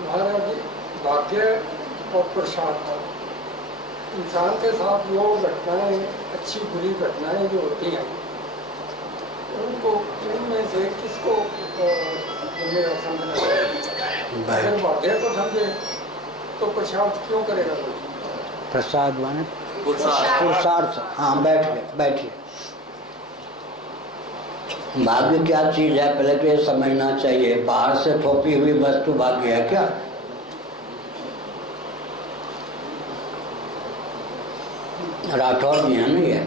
महाराज जी, भाग्य और पुरुषार्थ, इंसान के साथ जो घटनाएं, अच्छी बुरी घटनाएं जो होती हैं, उनको इनमें से किसको समझना चाहिए? अगर भाग्य को समझे तो पुरुषार्थ क्यों करेगा? प्रसाद माने पुरुषार्थ। हाँ, बैठिए। भाग्य क्या चीज है पहले तो ये समझना चाहिए। बाहर से थोपी हुई वस्तु भाग्य है क्या? राठौर जी है ना ये।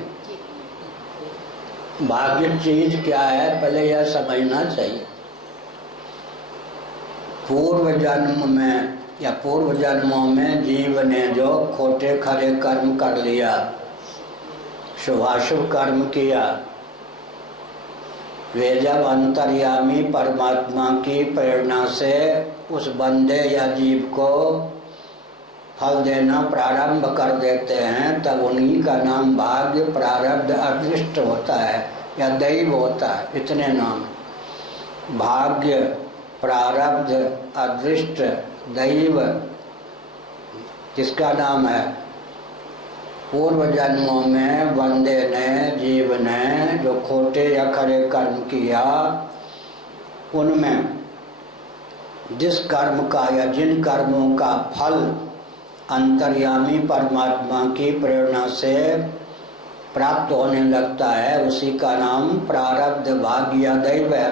भाग्य चीज क्या है पहले यह समझना चाहिए। पूर्व जन्म में या पूर्व जन्मों में जीव ने जो खोटे खरे कर्म कर लिया, शुभाशुभ कर्म किया, वे जब अंतर्यामी परमात्मा की प्रेरणा से उस बंदे या जीव को फल देना प्रारंभ कर देते हैं, तब उन्हीं का नाम भाग्य, प्रारब्ध, अदृष्ट होता है या दैव होता है। इतने नाम: भाग्य, प्रारब्ध, अदृष्ट, दैव। किसका नाम है? पूर्व जन्मों में बंदे ने, जीव ने जो खोटे या खरे कर्म किया, उनमें जिस कर्म का या जिन कर्मों का फल अंतर्यामी परमात्मा की प्रेरणा से प्राप्त होने लगता है, उसी का नाम प्रारब्ध, भाग्य या दैव है।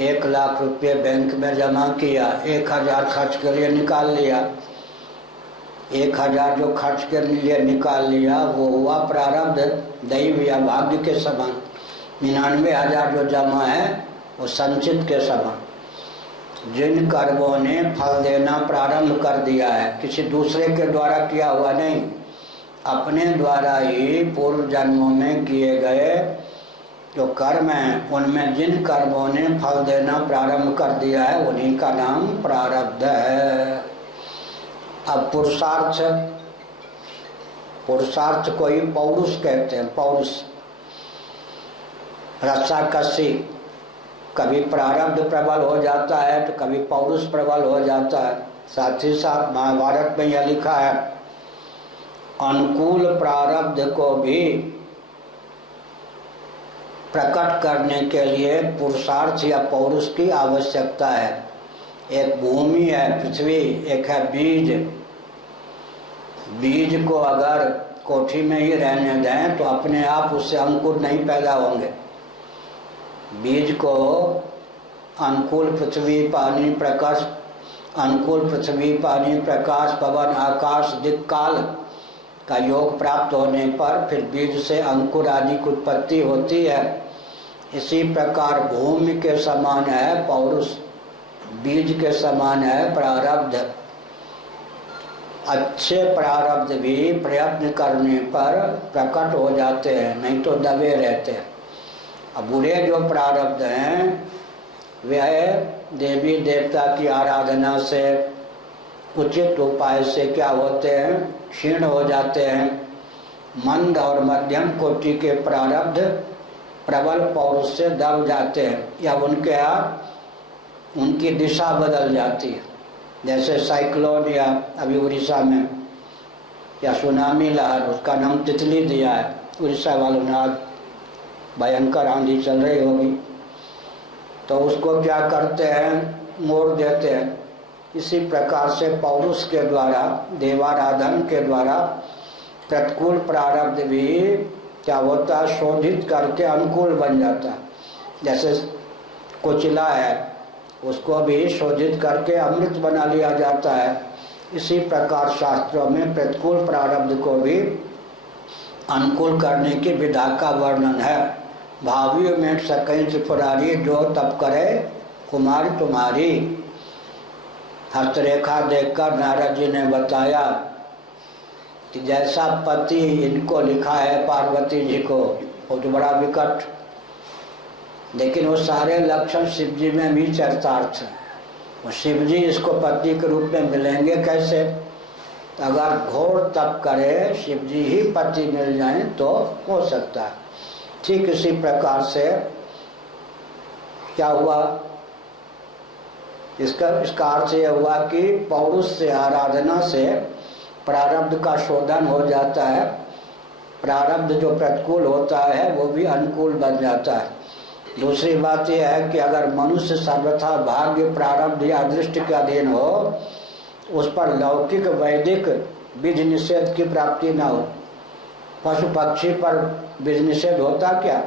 1 लाख रुपये बैंक में जमा किया, 1000 खर्च के लिए निकाल लिया। 1000 जो खर्च के लिए निकाल लिया वो हुआ प्रारब्ध, दैव या भाग्य के समान। 99,000 जो जमा है वो संचित के समान। जिन कर्मों ने फल देना प्रारंभ कर दिया है, किसी दूसरे के द्वारा किया हुआ नहीं, अपने द्वारा ही पूर्व जन्मों में किए गए जो कर्म हैं, उनमें जिन कर्मों ने फल देना प्रारंभ कर दिया है, उन्हीं का नाम प्रारब्ध है। अब पुरुषार्थ को ही पौरुष कहते हैं। पौरुष, रस्साकसी, कभी प्रारब्ध प्रबल हो जाता है तो कभी पौरुष प्रबल हो जाता है। साथ ही साथ महाभारत में यह लिखा है, अनुकूल प्रारब्ध को भी प्रकट करने के लिए पुरुषार्थ या पौरुष की आवश्यकता है। एक भूमि है पृथ्वी, एक है बीज। बीज को अगर कोठी में ही रहने दें तो अपने आप उससे अंकुर नहीं पैदा होंगे। बीज को अनुकूल पृथ्वी पानी प्रकाश, अनुकूल पृथ्वी पानी प्रकाश पवन आकाश दिक्काल का योग प्राप्त होने पर फिर बीज से अंकुर आदि की उत्पत्ति होती है। इसी प्रकार भूमि के समान है पौरुष, बीज के समान है प्रारब्ध। अच्छे प्रारब्ध भी प्रयत्न करने पर प्रकट हो जाते हैं, नहीं तो दबे रहते हैं। अब बुरे जो प्रारब्ध हैं वह देवी देवता की आराधना से, उचित उपाय से क्या होते हैं? क्षीण हो जाते हैं। मंद और मध्यम कोटि के प्रारब्ध प्रबल पौरुष से दब जाते हैं या उनकी दिशा बदल जाती है। जैसे साइक्लोन या अभी उड़ीसा में या सुनामी लहर, उसका नाम तितली दिया है। उड़ीसा वालों ने, आज भयंकर आंधी चल रही होगी तो उसको क्या करते हैं? मोड़ देते हैं। इसी प्रकार से पौरुष के द्वारा, देवाराधन के द्वारा प्रतिकूल प्रारब्ध भी क्या होता है? शोधित करके अनुकूल बन जाता है। जैसे कोचिला है, उसको भी शोधित करके अमृत बना लिया जाता है। इसी प्रकार शास्त्रों में प्रतिकूल प्रारब्ध को भी अनुकूल करने की विधा का वर्णन है। भावी में सकें त्रिपुरारी, जो तप करे कुमारी तुम्हारी। हस्तरेखा देखकर नारद जी ने बताया कि जैसा पति इनको लिखा है पार्वती जी को, वो तो बड़ा विकट, लेकिन वो सारे लक्षण शिव जी में भी चरितार्थ हैं। वो शिव जी इसको पति के रूप में मिलेंगे कैसे? अगर घोर तप करे, शिव जी ही पति मिल जाएं तो हो सकता है। ठीक इसी प्रकार से क्या हुआ? इसका अर्थ यह हुआ कि पौरुष से, आराधना से प्रारब्ध का शोधन हो जाता है। प्रारब्ध जो प्रतिकूल होता है वो भी अनुकूल बन जाता है। दूसरी बात यह है कि अगर मनुष्य सर्वथा भाग्य, प्रारब्ध या अदृष्ट के अधीन हो, उस पर लौकिक वैदिक विधि निषेध की प्राप्ति न हो। पशु पक्षी पर विधि निषेध होता क्या,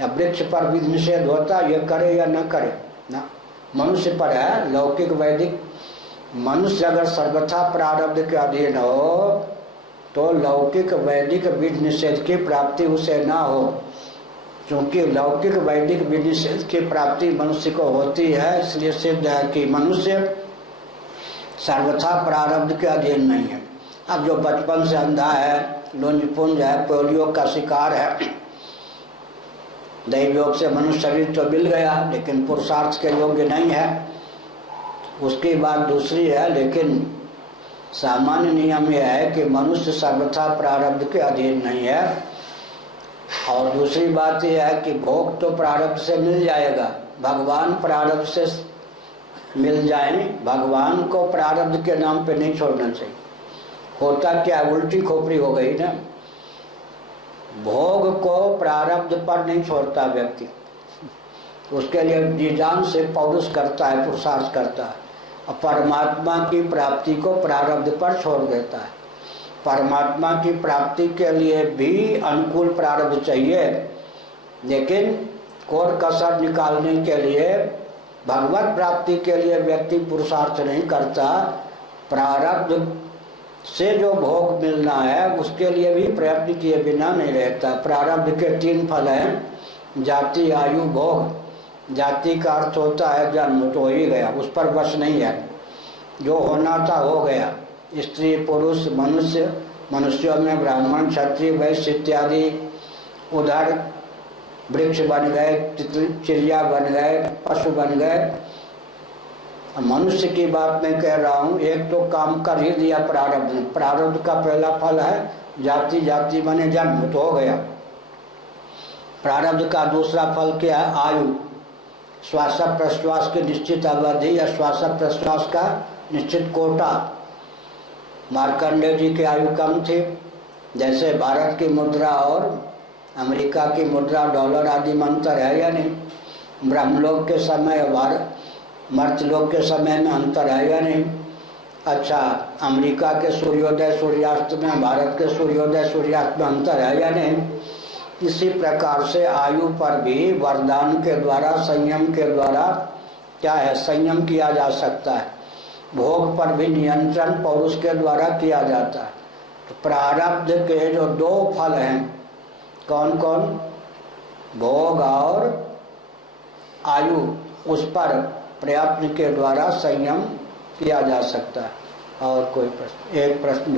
या वृक्ष पर विधि निषेध होता, ये करे या न करे ना। मनुष्य पर है लौकिक वैदिक। मनुष्य अगर सर्वथा प्रारब्ध के अधीन हो तो लौकिक वैदिक विधि निषेध की प्राप्ति उसे ना हो, क्योंकि लौकिक वैदिक विधि निषेध की प्राप्ति मनुष्य को होती है। इसलिए सिद्ध है कि मनुष्य सर्वथा प्रारब्ध के अधीन नहीं है। अब जो बचपन से अंधा है, लुंज-पुंज है, पोलियो का शिकार है, दैव योग से मनुष्य शरीर तो मिल गया लेकिन पुरुषार्थ के योग्य नहीं है, उसकी बात दूसरी है। लेकिन सामान्य नियम यह है कि मनुष्य सर्वथा प्रारब्ध के अधीन नहीं है। और दूसरी बात यह है कि भोग तो प्रारब्ध से मिल जाएगा, भगवान प्रारब्ध से मिल जाए, भगवान को प्रारब्ध के नाम पे नहीं छोड़ना चाहिए। होता क्या, उल्टी खोपड़ी हो गई ना। भोग को प्रारब्ध पर नहीं छोड़ता व्यक्ति, उसके लिए जी जान से पौरुष करता है, पुरुषार्थ करता है, और परमात्मा की प्राप्ति को प्रारब्ध पर छोड़ देता है। परमात्मा की प्राप्ति के लिए भी अनुकूल प्रारब्ध चाहिए, लेकिन कोर कसर निकालने के लिए, भगवत प्राप्ति के लिए व्यक्ति पुरुषार्थ नहीं करता। प्रारब्ध से जो भोग मिलना है उसके लिए भी प्रयत्न किए बिना नहीं रहता। प्रारब्ध के 3 फल हैं, जाति, आयु, भोग। जाति का अर्थ होता है जन्म, तो हो ही गया, उस पर बस नहीं है, जो होना था हो गया। स्त्री, पुरुष, मनुष्य, मनुष्यों में ब्राह्मण, क्षत्रिय, वैश्य इत्यादि। उधर वृक्ष बन गए, चिड़िया बन गए, पशु बन गए। मनुष्य की बात मैं कह रहा हूँ, एक तो काम कर ही दिया प्रारब्ध ने। प्रारब्ध का पहला फल है जाति, जाति बने जन्म, तो हो गया। प्रारब्ध का दूसरा फल क्या है, आयु। श्वास प्रश्वास की निश्चित अवधि या श्वास प्रश्वास का निश्चित कोटा। मार्कंडेय जी की आयु कम थी। जैसे भारत की मुद्रा और अमेरिका की मुद्रा, डॉलर आदि में अंतर है या नहीं। ब्रह्मलोक के समय और मर्त्यलोक के समय में अंतर है या नहीं। अच्छा, अमेरिका के सूर्योदय सूर्यास्त में भारत के सूर्योदय सूर्यास्त में अंतर है या नहीं। इसी प्रकार से आयु पर भी वरदान के द्वारा, संयम के द्वारा क्या है, संयम किया जा सकता है। भोग पर भी नियंत्रण पौरुष के द्वारा किया जाता है। तो प्रारब्ध के जो 2 फल हैं, कौन कौन, भोग और आयु, उस पर प्रयत्न के द्वारा संयम किया जा सकता है। और कोई प्रश्न, एक प्रश्न